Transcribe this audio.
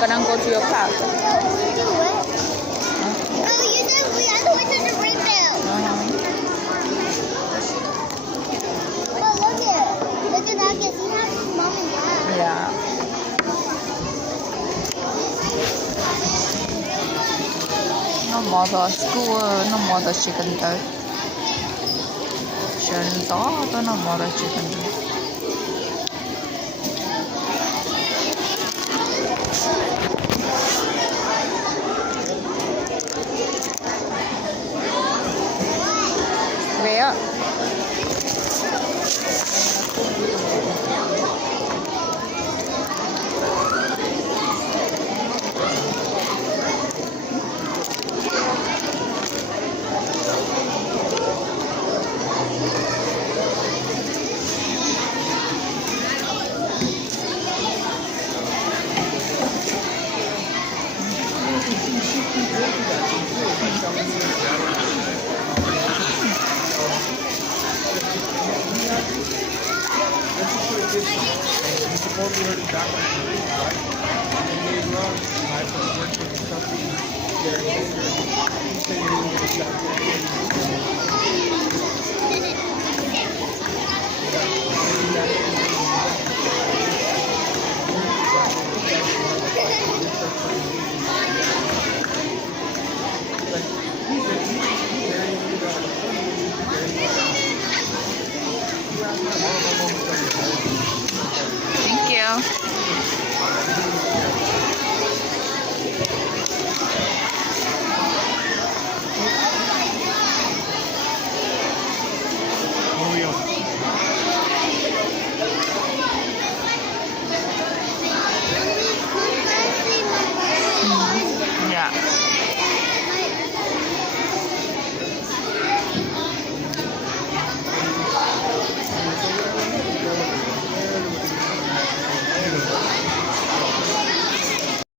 ain't gonna go to your class. No, we do it. Oh, you said we had to wait till the breakdown. But look at that. Guess he has his mom and dad. Yeah. No more school, no more chicken though. Scenizzato, no more chicken though. Where? You supposed to already back on the street, right? And then later on, I put work with the company. They're you said you didn't get a job.